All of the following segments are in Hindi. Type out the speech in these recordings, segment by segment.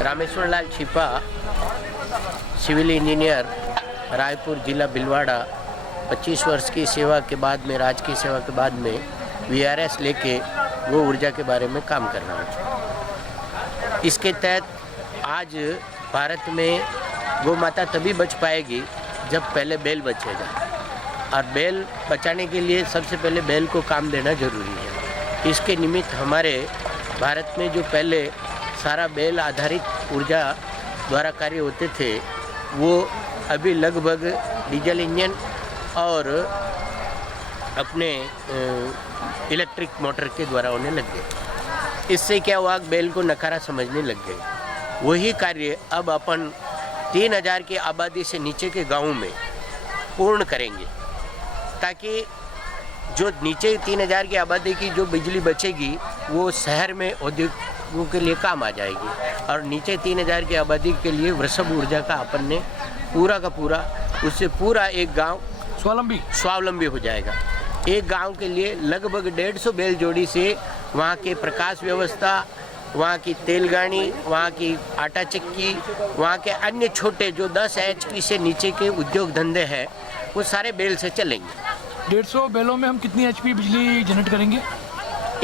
रामेश्वर लाल छिपा, सिविल इंजीनियर, रायपुर जिला भिलवाड़ा। 25 वर्ष की सेवा के बाद में, राजकीय सेवा के बाद में VRS लेके गो ऊर्जा के बारे में काम कर रहा हूँ। इसके तहत आज भारत में गौ माता तभी बच पाएगी जब पहले बैल बचेगा, और बैल बचाने के लिए सबसे पहले बैल को काम देना जरूरी है। इसके निमित्त हमारे भारत में जो पहले सारा बैल आधारित ऊर्जा द्वारा कार्य होते थे, वो अभी लगभग डीजल इंजन और अपने इलेक्ट्रिक मोटर के द्वारा होने लग गए। इससे क्या हुआ, बैल को नकारा समझने लग गए। वही कार्य अब अपन 3000 की आबादी से नीचे के गाँव में पूर्ण करेंगे, ताकि जो नीचे 3000 की आबादी की जो बिजली बचेगी वो शहर में औद्योगिकों के लिए काम आ जाएगी, और नीचे 3000 की आबादी के लिए वृषभ ऊर्जा का अपन ने पूरा का पूरा, उससे पूरा एक गांव स्वावलंबी हो जाएगा। एक गांव के लिए लगभग 150 बैल जोड़ी से वहाँ के प्रकाश व्यवस्था, वहाँ की तेलगाड़ी, वहाँ की आटा चक्की, वहाँ के अन्य छोटे जो 10 HP से नीचे के उद्योग धंधे हैं, वो सारे बैल से चलेंगे। 150 बैलों में हम कितनी HP बिजली जनरेट करेंगे?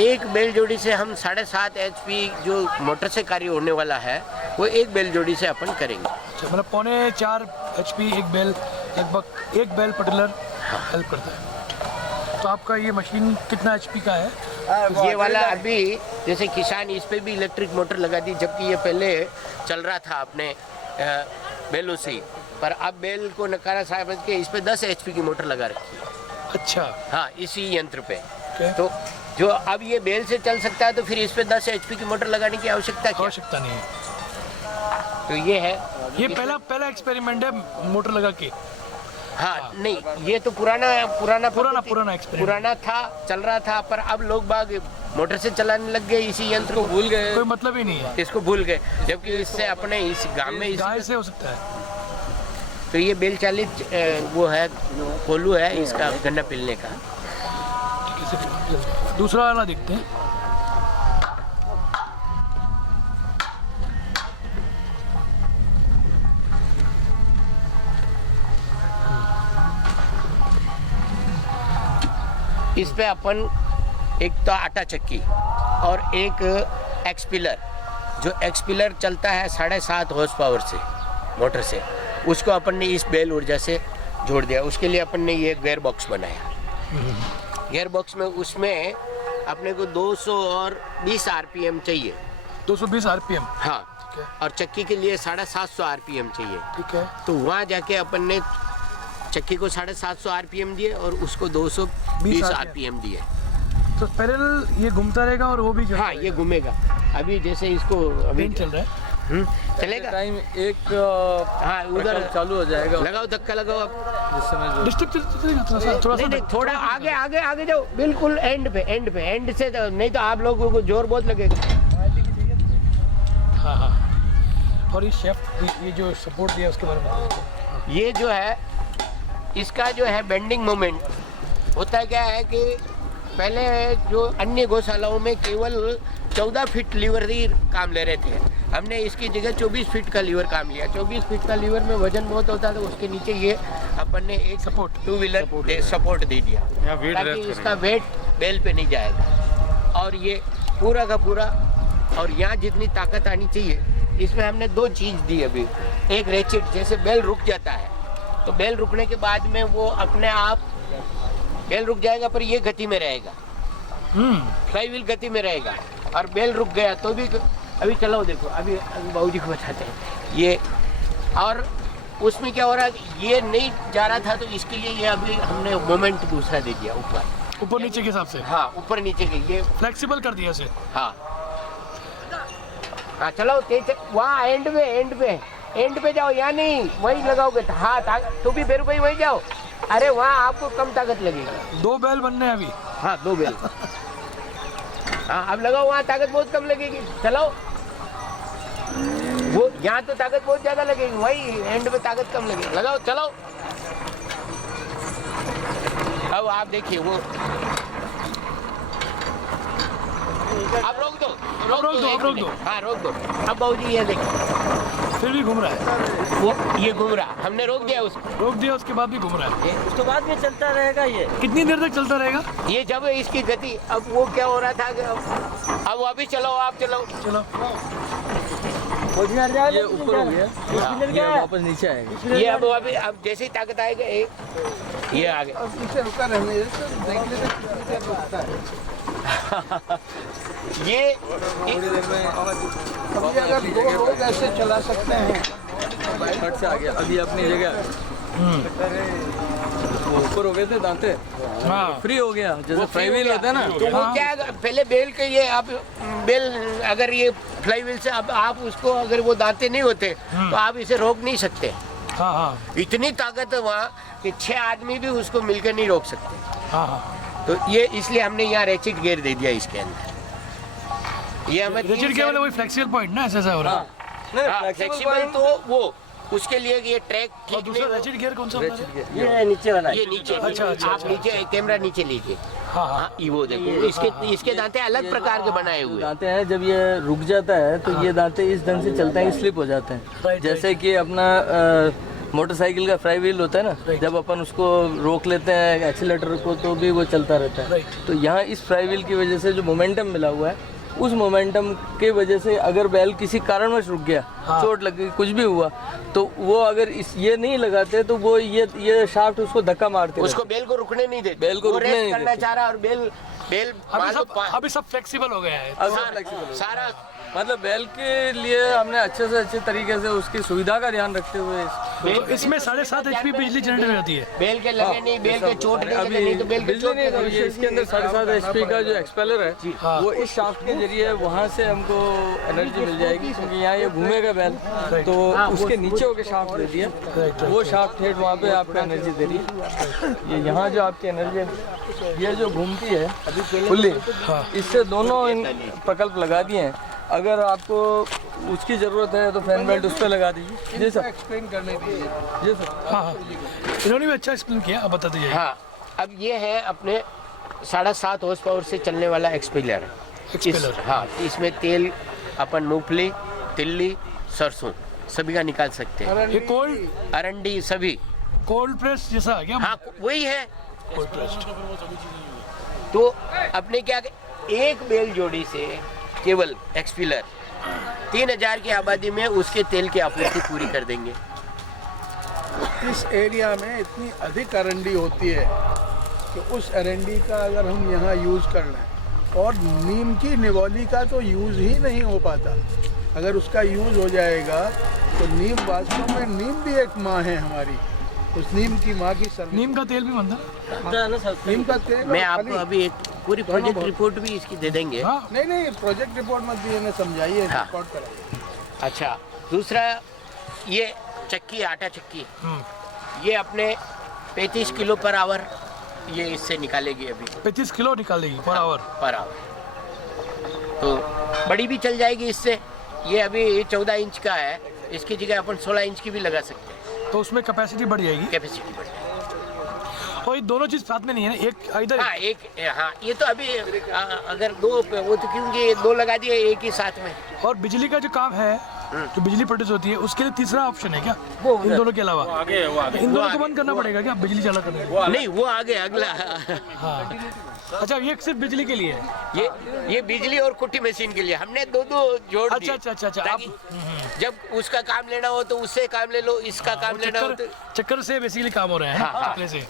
एक बैल जोड़ी से हम 7.5 HP जो मोटर से कार्य होने वाला है, वो एक बैल जोड़ी से अपन करेंगे। अच्छा, मतलब 4.25 HP एक बैल, लगभग एक बैल पटेलर हेल्प करता है। तो आपका ये मशीन कितना HP का है? ये वाला अभी जैसे किसान इस पे भी इलेक्ट्रिक मोटर लगा दी, जबकि ये पहले चल रहा था अपने बैलों से, पर अब बैल को नकारा समझ के इस पे 10 HP की मोटर लगा रखी है। अच्छा, हाँ, इसी यंत्र पे। तो जो अब ये बैल से चल सकता है, तो फिर इस पे 10 HP की मोटर लगाने की आवश्यकता नहीं है। तो ये है, ये पहला एक्सपेरिमेंट है मोटर लगा के। हाँ, नहीं, ये तो पुराना था, चल रहा था, पर अब लोग बाग मोटर से चलाने लग गए, इसी यंत्र को भूल गए। कोई मतलब ही नहीं है, इसको भूल गए, जबकि इससे अपने इस गांव में गाय से हो सकता है। तो ये बैल चालित वो है, कोलू है इसका गन्ना पिलने का। दूसरा वाला देखते हैं। इस पे अपन एक तो आटा चक्की और एक एक्सपिलर, जो एक्सपिलर चलता है 7.5 हॉर्स पावर से मोटर से, उसको अपन ने इस बैल ऊर्जा से जोड़ दिया। उसके लिए अपन ने ये गियर बॉक्स बनाया। गियर बॉक्स में उसमें अपने को 220 RPM चाहिए। 220 RPM? हाँ, और चक्की के लिए 750 RPM चाहिए। ठीक है। तो वहाँ जाके अपन ने चक्की को 750 RPM दिए और उसको 220 RPM दिए। तो पैरेलल ये घूमता रहेगा और वो भी? हाँ, ये घूमेगा। अभी जैसे इसको अभी चल रहा है, चलेगा टाइम एक, हाँ, उधर चालू हो जाएगा। लगाओ, धक्का लगाओ आप। थोड़ा नहीं, थोड़ा आगे जाओ, बिल्कुल एंड से, नहीं तो आप लोगों को जोर बहुत लगेगा। हाँ। और ये शेफ्ट, ये जो सपोर्ट दिया उसके बारे में? ये जो है, इसका जो है बेंडिंग मोमेंट होता है। क्या है कि पहले जो अन्य गौशालाओं में केवल 14 फीट लीवर ही काम ले रहे थे, हमने इसकी जगह 24 फीट का लीवर काम लिया। 24 फीट का लीवर में वजन बहुत होता था, उसके नीचे ये अपन ने एक सपोर्ट, 2 व्हीलर सपोर्ट दे दिया, ताकि इसका वेट बैल पे नहीं जाएगा। और ये पूरा का पूरा, और यहाँ जितनी ताकत आनी चाहिए, इसमें हमने 2 चीज़ दी अभी। एक रेचिट, जैसे बैल रुक जाता है तो बैल रुकने के बाद में वो अपने आप बैल रुक जाएगा, पर ये गति में रहेगा, फ्लाई व्हील गति में रहेगा। और बैल रुक गया तो भी अभी चलो देखो, अभी बाबूजी को बताते हैं ये। और उसमें क्या हो रहा है कि ये नहीं जा रहा था, तो इसके लिए ये अभी हमने मोमेंट दूसरा दे दिया ऊपर नीचे के हिसाब से हाँ ऊपर नीचे के ये फ्लेक्सिबल कर दिया इसे। हाँ हाँ चलो तेज वहाँ एंड पे जाओ, या नहीं वहीं लगाओगे हाँ तो भी बेरू भाई वहीं जाओ। अरे वहाँ आपको कम ताकत लगेगी। 2 बैल बनने हैं अभी। हाँ 2 बेल हाँ अब लगाओ, वहाँ ताकत बहुत कम लगेगी। चलो वो यहाँ तो ताकत बहुत ज्यादा लगेगी, वही एंड में ताकत कम लगेगी। लगाओ चलो। अब आप देखिए वो आप रोक दो रोक दो। हाँ रोक दो। अब बाबूजी ये देखिए फिर भी घूम रहा है, वो ये घूम रहा, हमने रोक दिया उसको। रोक दिया उसके बाद भी घूम रहा है। उसके बाद भी चलता रहेगा ये। कितनी देर तक चलता रहेगा? ये जब इसकी गति, अब वो क्या हो रहा था कि अब अभी चलो आप चलो चलो ये ऊपर हो गया, ये वापस नीचे आएगा। ये अब अभी अब जैसे ही ताकत आएगा ये आ गया। पीछे रुका रहने दे, तो देख लेते कितनी देर रुकता है। ये अभी अगर 2 लोग ऐसे चला सकते हैं, फट से आ गया अभी अपनी जगह। वो ऊपर हो गए थे दांते, हाँ फ्री हो गया जैसे फ्लाई व्हील होता है ना। तो वो क्या है, पहले बेल के ये आप बेल अगर ये फ्लाई व्हील से अब आप उसको अगर वो दांते नहीं होते तो आप इसे रोक नहीं सकते। हाँ हाँ इतनी ताकत है वहाँ कि 6 आदमी भी उसको मिलकर नहीं रोक सकते। हाँ हाँ तो ये इसलिए हमने यहाँ रेचिड गियर दे दिया इसके अंदर। ये हमें रिजिड के वाले वही फ्लेक्सिबल पॉइंट ना, ऐसा हो रहा है। फ्लेक्सिबल तो वो उसके लिए ये ट्रैक और ठीक दूसरा नहीं। रिजिड गियर कौन सा होता है? ये नीचे वाला ये नीचे अच्छा, अच्छा, आप अच्छा। नीचे कैमरा नीचे लीजिए। हाँ हाँ हाँ ये वो देखो इसके दांते अलग प्रकार के बनाए हुए हैं। दांते हैं, जब ये रुक जाता है तो ये दांते इस ढंग से चलते हैं, स्लिप हो जाते हैं। राइट, जैसे कि अपना मोटरसाइकिल का फ्लाई व्हील होता है ना, राइट। जब अपन उसको रोक लेते हैं एक्सीलेटर को तो भी वो चलता रहता है। राइट। तो यहाँ इस फ्लाई व्हील की वजह से जो मोमेंटम मिला हुआ है, उस मोमेंटम के वजह से अगर बैल किसी कारणवश रुक गया, हाँ। चोट लग गई, कुछ भी हुआ, तो वो अगर ये नहीं लगाते तो वो ये शाफ्ट उसको धक्का मारते उसको बेल को रुकने नहीं देते। बेल को वो रुकने रेस्ट नहीं करना देते। चाह रहा और बेल मान लो अभी सब फ्लेक्सिबल हो गया है। सारा मतलब बैल के लिए हमने अच्छे से अच्छे तरीके से उसकी सुविधा का ध्यान रखते हुए तो इसमें 7.5 HP बिजली जनरेट हो जाती है। बेल के लगे नहीं, बेल के चोट नहीं लगे नहीं तो बेल के बिजली चोट नहीं, नहीं तो ये इसके अंदर 7.5 HP का जो एक्सपेलर है हाँ। वो इस शाफ्ट के जरिए वहाँ से हमको एनर्जी मिल जाएगी, क्योंकि यहाँ ये घूमेगा बैल तो उसके नीचे होकर शाफ्ट दे दिया, वो शाफ्ट हेड वहाँ पे आपको एनर्जी दे रही है। ये यहाँ जो आपकी एनर्जी ये जो घूमती है फुल्ली, इससे दोनों इन प्रकल्प लगा दिए हैं। अगर आपको उसकी ज़रूरत है तो फैन बेल्ट उस पर लगा दीजिए। जी सर, एक्सप्लेन करने दीजिए। जी सर। हाँ हाँ इन्होंने भी अच्छा एक्सप्लेन किया, अब बता दीजिए। हाँ अब ये है अपने 7.5 हॉर्स पावर से चलने वाला एक्सपेलर। एक्सपेलर। हाँ इसमें तेल अपन मूंगफली, तिल्ली, सरसों सभी का निकाल सकते हैं। ये कोल्ड अरंडी सभी। कोल्ड प्रेस जैसा है क्या? हाँ वही है। Cold press. तो अपने क्या एक बेल जोड़ी से केवल एक्सपेलर 3000 की आबादी में उसके तेल की आपूर्ति पूरी कर देंगे। इस एरिया में इतनी अधिक अरंडी होती है कि उस अरंडी का अगर हम यहाँ यूज़ कर लें, और नीम की निगौली का तो यूज़ ही नहीं हो पाता। अगर उसका यूज़ हो जाएगा तो नीम वास्तव में, नीम भी एक माँ है हमारी, उस नीम की माँ की सर्विस। नीम का तेल भी बनता है? नीम का तेल मैं और आपको खाली- अभी एक पूरी प्रोजेक्ट रिपोर्ट भी इसकी दे देंगे। हाँ नहीं प्रोजेक्ट रिपोर्ट मत दिए, इन्हें समझाइए, हाँ। रिकॉर्ड कराइए। अच्छा दूसरा ये चक्की, आटा चक्की, ये अपने 35 किलो पर आवर ये इससे निकालेगी अभी 35 किलो निकालेगी पर आवर। Per hour. तो बड़ी भी चल जाएगी इससे। ये अभी 14 इंच का है, इसकी जगह अपन 16 इंच की भी लगा सकते हैं। तो उसमें कैपेसिटी बढ़ जाएगी। कैपेसिटी बढ़ जाएगी। और ये दोनों चीज साथ में नहीं है ना, एक इधर हाँ एक, हाँ ये तो अभी अगर दो वो तो क्योंकि 2 लगा दिए एक ही साथ में। और बिजली का जो काम है, जो बिजली प्रोड्यूस होती है, उसके लिए तीसरा ऑप्शन है क्या इन दोनों के अलावा? इन दोनों को बंद करना पड़ेगा क्या बिजली चालू करने के लिए? नहीं वो आगे अगला। हाँ अच्छा, ये सिर्फ बिजली के लिए है? ये बिजली और कुट्टी मशीन के लिए हमने दो जोड़ दिए। अच्छा ताकि जब उसका काम लेना हो तो उससे काम ले लो, इसका काम लेना हो तो चक्कर से बेसिकली काम हो रहा है। हाँ, चक्कर से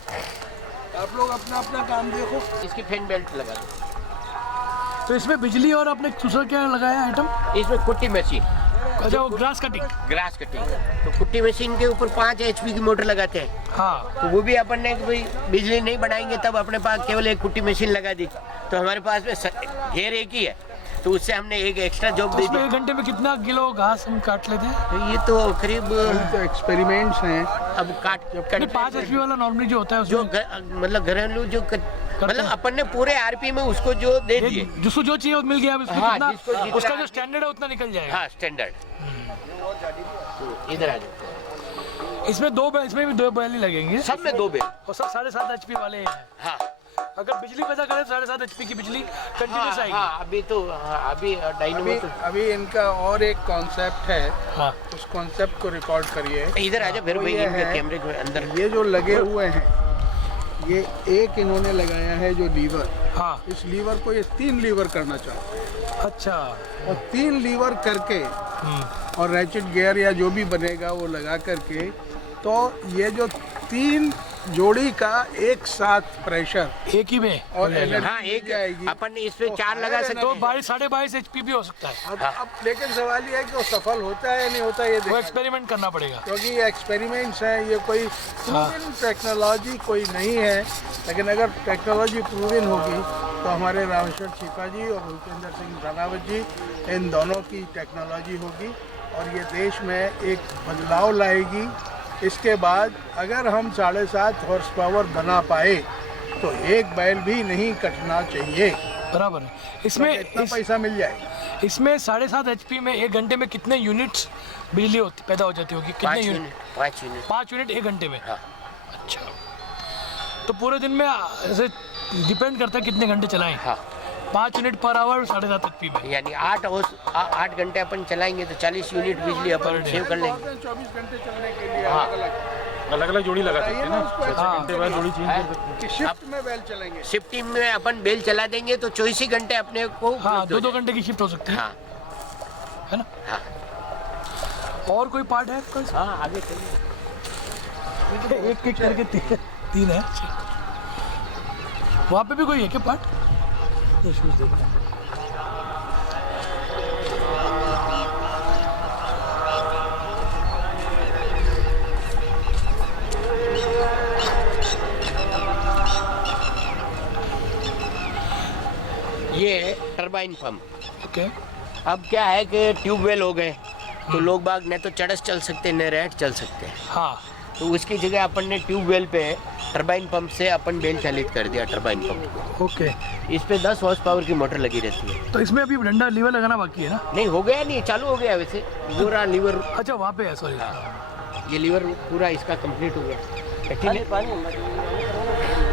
आप लोग अपना अपना काम देखो। इसकी फैन बेल्ट लगा दो। तो इसमें बिजली और आपने दूसरा क्या लगाया आइटम? इसमें कुट्टी मशीन, अच्छा वो ग्रास कटिंग। ग्रास कटिंग, तो कुट्टी मशीन के ऊपर 5 HP की मोटर लगाते हैं। हाँ तो वो भी अपन ने भाई बिजली नहीं बनाएंगे तब अपने पास केवल एक कुट्टी मशीन लगा दी, तो हमारे पास में घेर एक ही है, तो उससे हमने एक एक्स्ट्रा जॉब तो दे इसमें दी। 1 घंटे में कितना किलो घास हम काट लेते हैं? तो ये तो करीब तो एक्सपेरिमेंट्स हैं। अब काट 5 HP वाला नॉर्मली जो होता है जो उसमें मतलब घरेलू जो मतलब अपन ने पूरे RP में उसको जो दे दिए। जिसको जो चाहिए वो मिल गया, अब इसमें हाँ, कितना जिसको जितना- उसका जो स्टैंडर्ड है उतना निकल जाएगा। हाँ स्टैंडर्ड। तो इधर आ जाओ, इसमें इसमें भी 2 बैल ही लगेंगे सब में 2 बेल। और सब 7.5 HP वाले हैं। हाँ अगर बिजली पैदा करें तो 7.5 HP की बिजली कंटिन्यूस आएगी। हाँ अभी तो अभी डायनेमो अभी तो अभी इनका और एक कॉन्सेप्ट है, हाँ उस कॉन्सेप्ट को रिकॉर्ड करिए। इधर आ जाओ फिर वो भाई ये इनके है, कैमरे के अंदर। ये जो लगे हुए हैं, ये एक इन्होंने लगाया है जो लीवर, हाँ इस लीवर को ये 3 लीवर करना चाहते हैं, अच्छा। और 3 लीवर करके और रैचेट गियर या जो भी बनेगा वो लगा करके, तो ये जो 3 जोड़ी का एक साथ प्रेशर एक ही में और एनर्जी हाँ एक जाएगी। अपन ने इसमें 4 लगा सकते तो हैं। 22-22.5 HP भी हो सकता है। अब लेकिन सवाल ये है कि वो सफल होता है या नहीं होता है, ये वो देखना, एक्सपेरिमेंट करना पड़ेगा। क्योंकि ये एक्सपेरिमेंट्स हैं, ये कोई प्रूवन टेक्नोलॉजी कोई नहीं है, लेकिन अगर टेक्नोलॉजी प्रूवन होगी तो हमारे रामेश्वर छिपा जी और भूपेंद्र सिंह राणावत जी, इन दोनों की टेक्नोलॉजी होगी और ये देश में एक बदलाव लाएगी। इसके बाद अगर हम 7.5 हॉर्स पावर बना पाए तो एक बैल भी नहीं कटना चाहिए, बराबर है। तो इतना पैसा मिल जाएगा। इसमें 7.5 HP में 1 घंटे में कितने यूनिट्स बिजली पैदा हो जाती होगी? कितने 5 यूनिट? यूनिट 5 यूनिट 5 यूनिट 1 घंटे में। हाँ। अच्छा, तो पूरे दिन में ऐसे डिपेंड करता है कितने घंटे चलाएं। हाँ 5 यूनिट पर आवर 7.5 HP में। यानी 8 घंटे अपन चलाएंगे तो 40 यूनिट बिजली अपन सेव कर लेंगे। 24 घंटे चलने के लिए हाँ। अलग अलग जोड़ी लगा सकते हैं ना, उसको 6 घंटे बाद जोड़ी चेंज कर सकते हैं। कि शिफ्ट में बैल चलेंगे। शिफ्टिंग में अपन बेल चला देंगे तो 24 ही घंटे अपने को हाँ, उपलब्ध हो 2-2 घंटे की शिफ्ट हो सकती है, हाँ है ना? हाँ और कोई पार्ट है? हाँ आगे चलिए। एक करके 3 है। वहाँ पे भी कोई है क्या पार्ट? ये टरबाइन पंप। ओके, अब क्या है कि ट्यूबवेल हो गए तो लोग बाग न तो चड़स चल सकते न रेट चल सकते हैं, हाँ तो उसकी जगह अपन ने ट्यूबवेल पे टरबाइन पंप से अपन बेल चालित कर दिया टरबाइन पंप को। ओके। इस पे 10 हॉर्स पावर की मोटर लगी रहती है। तो इसमें अभी डंडा लीवर लगाना बाकी है ना? नहीं हो गया, नहीं चालू हो गया वैसे पूरा लीवर। अच्छा वहाँ पे है, सॉरी। ये लीवर पूरा इसका कंप्लीट हो गया।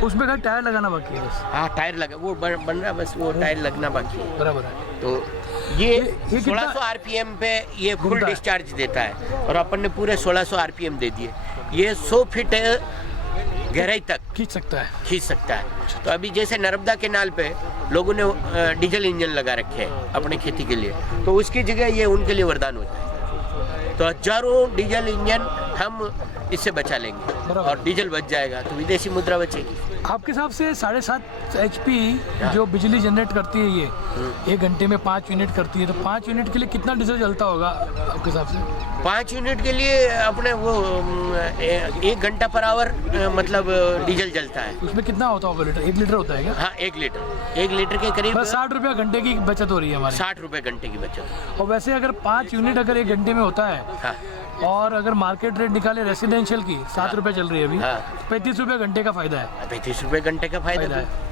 उसमें का टायर लगाना बाकी है बस। हाँ टायर लगा, वो बन रहा, बस वो टायर लगना बाकी है। बराबर है। तो ये कितना- 1600 RPM पे ये फुल घूमता है? डिस्चार्ज देता है और अपन ने पूरे 1600 RPM दे दिए। ये 100 फीट गहराई तक खींच सकता है। खींच सकता है। तो अभी जैसे नर्मदा केनाल पे लोगों ने डीजल इंजन लगा रखे हैं अपने खेती के लिए, तो उसकी जगह ये उनके लिए वरदान होता है। तो हजारों डीजल इंजन हम इससे बचा लेंगे बराबर। और डीजल बच जाएगा तो विदेशी मुद्रा बचेगी। आपके हिसाब से 7.5 HP जो बिजली जनरेट करती है ये 1 घंटे में 5 यूनिट करती है, तो 5 यूनिट के लिए कितना डीजल जलता होगा आपके हिसाब से? 5 यूनिट के लिए अपने वो 1 घंटा पर आवर मतलब डीजल जलता है। उसमें कितना होता होगा लीटर? 1 लीटर होता है क्या? हाँ 1 लीटर के करीब बस 60 रुपया घंटे की बचत हो रही है हमारी। 60 रुपए घंटे की बचत। और वैसे अगर 5 यूनिट अगर 1 घंटे में होता है हाँ और अगर मार्केट रेट निकाले रेसिडेंशियल की 7 रुपये चल रही है अभी, हाँ। 35 रुपये घंटे का फायदा है। 35 रुपए घंटे का फायदा फायदा है। है।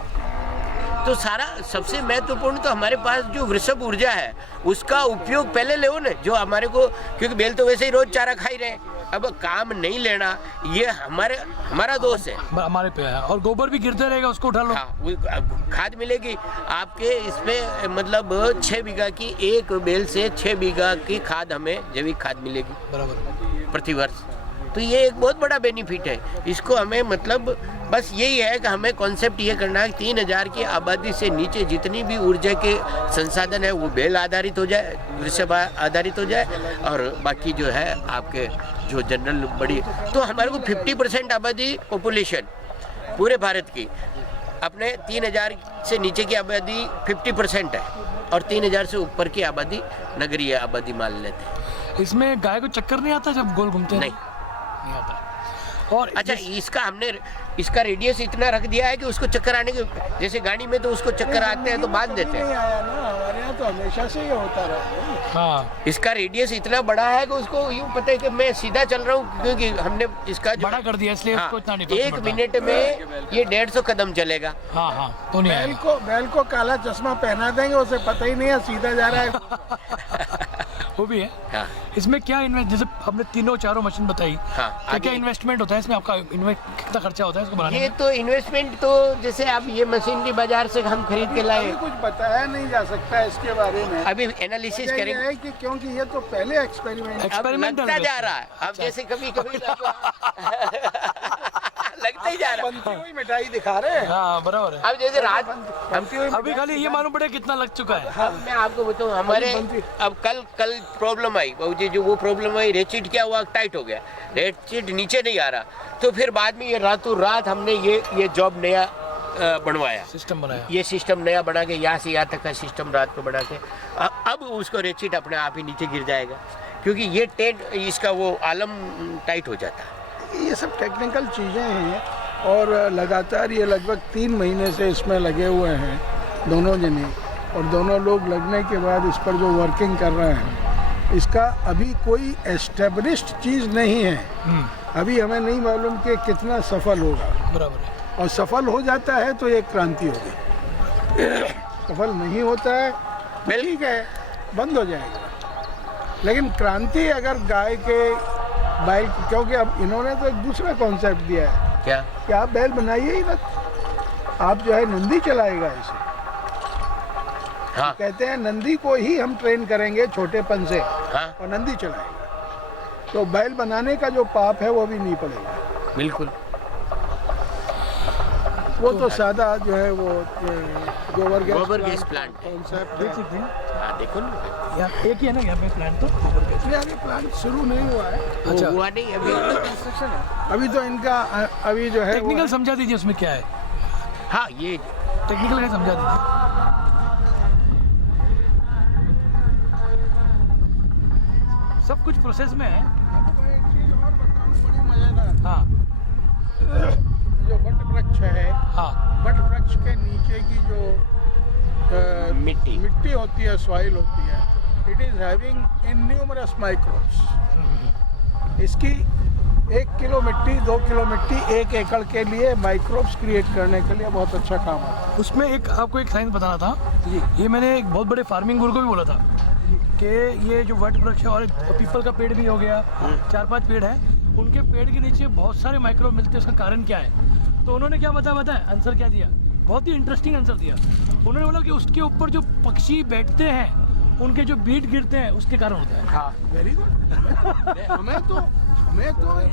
तो सारा सबसे महत्वपूर्ण तो हमारे पास जो वृषभ ऊर्जा है उसका उपयोग पहले ले ना, जो हमारे को, क्योंकि बैल तो वैसे ही रोज चारा खा ही रहे, अब काम नहीं लेना ये हमारा दोष है। हमारे पे है। और गोबर भी गिरते रहेगा, उसको उठा लो। हाँ वो खाद मिलेगी आपके इसमें, मतलब 6 बीघा की एक बेल से 6 बीघा की खाद हमें जैविक खाद मिलेगी बराबर। प्रति वर्ष। तो ये एक बहुत बड़ा बेनिफिट है। इसको हमें मतलब बस यही है कि हमें कॉन्सेप्ट ये करना है 3000 की आबादी से नीचे जितनी भी ऊर्जा के संसाधन है वो बेल आधारित हो जाए, वृषभ आधारित हो जाए, और बाकी जो है आपके जो जनरल बड़ी, तो हमारे को 50% आबादी पॉपुलेशन पूरे भारत की अपने 3000 से नीचे की आबादी 50% है और 3000 से ऊपर की आबादी नगरीय आबादी मान लेते हैं। इसमें गाय को चक्कर नहीं आता जब गोल घूमते हैं? नहीं आता। और अच्छा, इसका हमने इसका रेडियस इतना रख दिया है कि उसको चक्कर आने के, जैसे गाड़ी में तो उसको चक्कर आते हैं तो बांध देते नहीं हैं। आया ना, हमारे यहाँ तो हमेशा से ये होता रहा है। हाँ, इसका रेडियस इतना बड़ा है कि उसको यूँ पता है कि मैं सीधा चल रहा हूँ, क्योंकि हमने इसका जो बड़ा कर दिया इसलिए हाँ, उसको इतना नहीं फर्क 1 पड़ता। मिनट में ये 150 कदम चलेगा। हाँ हाँ, तो नहीं आएगा। बैल को काला चश्मा पहना देंगे, उसे पता ही नहीं है सीधा जा रहा है। वो भी है। हाँ इसमें क्या इन्वेस्ट, जैसे आपने तीनों चारों मशीन बताई, हाँ, क्या क्या आगे- इन्वेस्टमेंट होता है इसमें? आपका कितना खर्चा होता है इसको बनाने ये में? तो इन्वेस्टमेंट तो जैसे आप ये मशीनरी बाजार से हम खरीद के अभी लाए, कुछ बताया नहीं जा सकता इसके बारे में। अभी एनालिसिस वजह ये करेंगे। है कि क्योंकि ये तो पहले एक्सपेरिमेंट अब एक्सपेरिमेंटल लगता है। जा रहा है, अब जैसे कभी कभी लगता ही जा रहा है। बनती हुई मिठाई दिखा रहे हैं। हाँ बराबर है। अब जैसे रात बनती हुई अभी खाली ये मालूम पड़े कितना लग चुका है। अब मैं आपको बताऊं, हमारे अब कल प्रॉब्लम आई बाबूजी, जो वो प्रॉब्लम आई, रेचिट क्या हुआ, टाइट हो गया, रेचिट नीचे नहीं आ रहा, तो फिर बाद में ये रातों रात हमने ये जॉब नया बनवाया, सिस्टम बनाया। ये सिस्टम नया बना के यहाँ से यहाँ तक का सिस्टम रात को बना के अब उसको रेचिट अपने आप ही नीचे गिर जाएगा, क्योंकि ये टेंट इसका वो आलम टाइट हो जाता है। ये सब टेक्निकल चीज़ें हैं और लगातार ये लगभग 3 महीने से इसमें लगे हुए हैं दोनों जने, और दोनों लोग लगने के बाद इस पर जो वर्किंग कर रहे हैं, इसका अभी कोई एस्टेब्लिश्ड चीज़ नहीं है। अभी हमें नहीं मालूम कि कितना सफल होगा, बराबर है। और सफल हो जाता है तो एक क्रांति होगी, सफल नहीं होता है तो ठीक है, बंद हो जाएगा। लेकिन क्रांति अगर गाय के बैल, क्योंकि अब इन्होंने तो एक दूसरा कॉन्सेप्ट दिया है क्या कि आप बैल बनाइए ही मत, आप जो है नंदी चलाएगा इसे। हाँ कहते हैं नंदी को ही हम ट्रेन करेंगे छोटेपन से, हाँ और नंदी चलाएगा, तो बैल बनाने का जो पाप है वो भी नहीं पड़ेगा। बिल्कुल। वो तो सादा जो है वो गोबर गैस प्लांट है। कॉन्सेप्ट देख है। सकते हैं हाँ देखो ना, यहाँ एक ही है ना यहाँ पे प्लांट तो। इसलिए अभी प्लांट शुरू नहीं हुआ है, अच्छा, वो हुआ नहीं अभी। अभी तो इनका अभी जो है वो टेक्निकल समझा दीजिए उसमें क्या है, हाँ ये टेक्निकल का समझा दीजिए। सब कुछ प्रोसेस में है। आपको एक चीज और बताऊं बड़ी मजेदार, हाँ जो वट वृक्ष है, हाँ वट वृक्ष के नीचे की जो मिट्टी होती है, सॉइल होती है, इट इज हैविंग इन्यूमरस माइक्रोब्स। इसकी 1 किलो मिट्टी, 2 किलो मिट्टी 1 एकड़ के लिए माइक्रोब्स क्रिएट करने के लिए बहुत अच्छा काम है। उसमें एक आपको एक साइंस बताना था, ये मैंने एक बहुत बड़े फार्मिंग गुरु को भी बोला था कि ये जो वट वृक्ष है और पीपल का पेड़ भी हो गया, 4-5 पेड़ है, उनके पेड़ के नीचे बहुत सारे माइक्रोब मिलते हैं। उसका कारण क्या है? तो उन्होंने क्या बताया आंसर क्या दिया? बहुत ही इंटरेस्टिंग आंसर दिया। उन्होंने बोला कि उसके ऊपर जो पक्षी बैठते हैं, उनके जो बीट गिरते हैं, उसके कारण होता है। हाँ वेरी गुड। हमें तो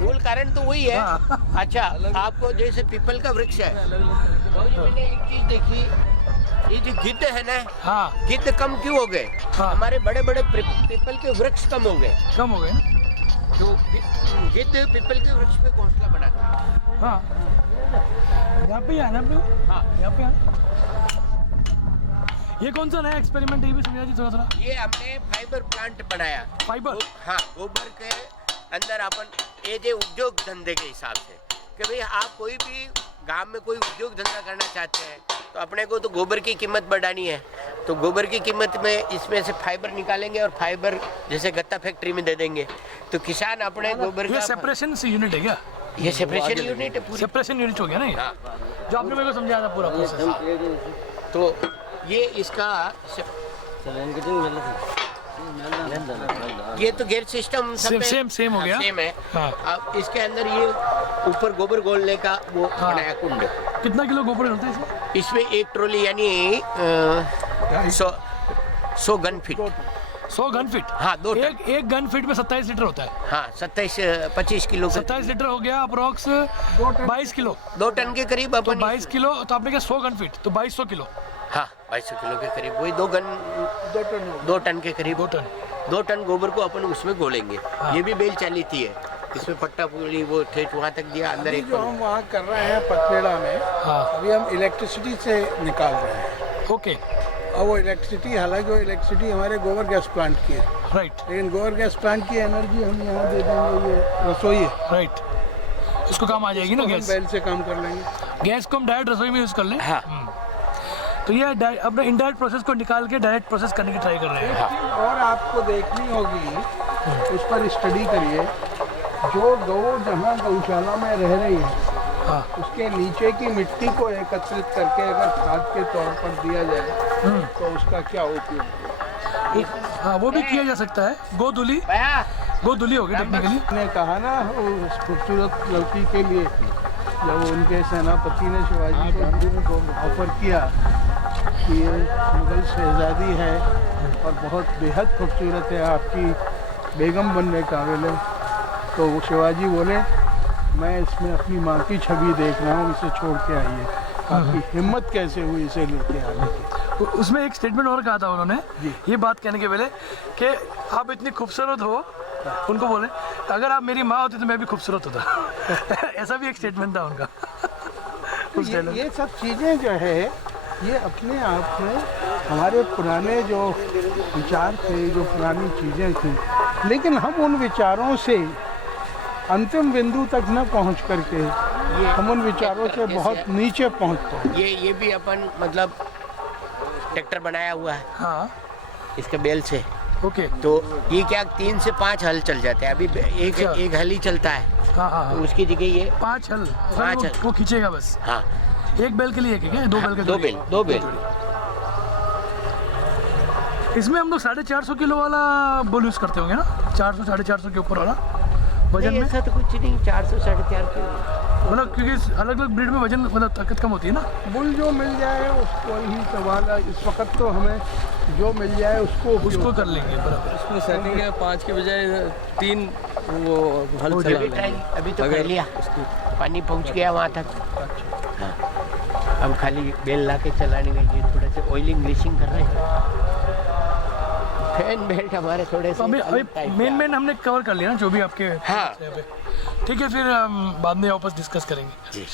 मूल कारण तो वही है। अच्छा, आपको जैसे पीपल का वृक्ष है, मैंने एक चीज देखी, ये जो गिद्ध है ना, हाँ गिद्ध कम क्यों हो गए? हाँ। हमारे बड़े बड़े पीपल के वृक्ष कम हो गए, कम हो गए। तो गिद्ध पीपल के वृक्ष पे घोंसला बनाता है। हाँ यहाँ पे आना पे, हाँ यहाँ पे आना। ये कौन सा नया एक्सपेरिमेंट है, ये भी समझा जी थोड़ा थोड़ा। ये हमने फाइबर प्लांट बनाया। फाइबर? हाँ, गोबर के अंदर अपन ये जो उद्योग धंधे के हिसाब से कि भाई आप कोई भी गांव में कोई उद्योग धंधा करना चाहते हैं तो अपने को तो गोबर की कीमत बढ़ानी है, तो गोबर की कीमत में इसमें से फाइबर निकालेंगे और फाइबर जैसे गत्ता फैक्ट्री में दे देंगे, तो किसान अपने गोबर ये का सेपरेशन यूनिट है क्या? ये सेपरेशन यूनिट है पूरी। सेपरेशन यूनिट हो गया ना ये, हाँ, जो आपने मेरे को समझाया था पूरा प्रोसेस। तो ये इसका ये तो गेयर सिस्टम सेम हो गया। सेम है। हाँ। अब इसके अंदर ये ऊपर गोबर गोलने का वो हाँ। बनाया कुंड। कितना किलो गोबर डलता है इसमें? इसमें एक ट्रॉली यानी 100 गन फीट। 100 घन फीट? हाँ, 2 टन। एक घन फीट में 27 लीटर होता है। हाँ, 27-25 किलो का। 27 लीटर हो गया अप्रोक्स 22 किलो। 2 टन के करीब तो अपन 22 किलो, तो आपने कहा 100 घन फीट, तो 2200 किलो। हाँ, 2200 किलो के करीब, वही 2 टन के करीब। 2 टन। 2 टन गोबर को अपन उसमें घोलेंगे। हाँ। ये भी बेल चालित ही है, इसमें पट्टा पुली वो ठेठ वहाँ तक दिया, अंदर अभी एक जो हम वहाँ कर रहे हैं पथरेड़ा में, हाँ अभी हम इलेक्ट्रिसिटी से निकाल रहे हैं। ओके और वो इलेक्ट्रिसिटी, हालांकि वो इलेक्ट्रिसिटी हमारे गोबर गैस प्लांट की है, राइट लेकिन गोबर गैस प्लांट की एनर्जी हम यहाँ दे देंगे। ये रसोई है, राइट, इसको काम आ जाएगी ना हम गैस। बैल से काम कर लेंगे। गैस को हम डायरेक्ट रसोई में यूज़ कर लें। हाँ। तो ये अपने इनडायरेक्ट प्रोसेस को निकाल के डायरेक्ट प्रोसेस करने की ट्राई कर रहे हैं। एक चीज़ और आपको देखनी होगी, उस पर स्टडी करिए। जो गौ जहाँ गौशाला में रह रही है, हाँ उसके नीचे की मिट्टी को एकत्रित करके अगर खाद के तौर पर दिया जाए तो उसका क्या उपयोग है? हाँ, वो भी किया जा सकता है। गोधुली होगी टेक्निकली। ने कहा ना उस खूबसूरत लड़की के लिए, जब उनके सेनापति ने शिवाजी को ऑफर किया कि ये मुगल शहजादी है और बहुत बेहद खूबसूरत है, आपकी बेगम बनने काबिल है, तो वो शिवाजी बोले मैं इसमें अपनी माँ की छवि देख रहा हूँ, इसे छोड़ के आइए। आपकी हिम्मत कैसे हुई इसे लेके आने की? उसमें एक स्टेटमेंट और कहा था उन्होंने, ये बात कहने के पहले कि आप इतनी खूबसूरत हो, उनको बोले अगर आप मेरी माँ होती तो मैं भी खूबसूरत होता। ऐसा भी एक स्टेटमेंट था उनका। उस dialogue ये सब चीज़ें जो है, ये अपने आप में हमारे पुराने जो विचार थे, जो पुरानी चीज़ें थी, लेकिन हम उन विचारों से अंतिम बिंदु तक न पहुंच करके हम उन विचारों से बहुत नीचे पहुंचते हैं। ये भी अपन मतलब ट्रैक्टर बनाया हुआ है हाँ इसके बेल से, ओके। तो ये क्या 3 से 5 हल चल जाते हैं। अभी एक अच्छा। एक हल ही चलता है, हाँ हाँ तो हाँ, उसकी जगह ये 5 हल, 5 हल। वो खींचेगा बस। हाँ एक बैल के लिए एक है क्या? 2 बैल के दो जोड़ी? बेल 2 बेल। इसमें हम लोग 450 किलो वाला बुल यूज करते होंगे ना, 400 450 के ऊपर वाला वजन नहीं, में। ऐसा तो कुछ नहीं, 400 450 किलो। मतलब क्योंकि अलग अलग ब्रीड में वजन मतलब ताकत कम होती है ना। बुल जो मिल जाए उसको ही सवाल है। इस वक्त तो हमें जो मिल जाए उसको कर लेंगे बराबर। इसमें सेटिंग है 5 के बजाय 3 वो हल चला अभी लेंगे। अभी तो कर लिया, पानी पहुंच गया वहाँ तक। हाँ, अब खाली बेल ला के चलाने का, ये थोड़ा से ऑयलिंग ग्रीसिंग कर रहे हैं। फैन बेल्ट हमारे थोड़े से अभी अलग टाइप के मेन हमने कवर कर लिया ना जो भी आपके। हाँ। ठीक है, फिर हम बाद में वापस डिस्कस करेंगे। जी।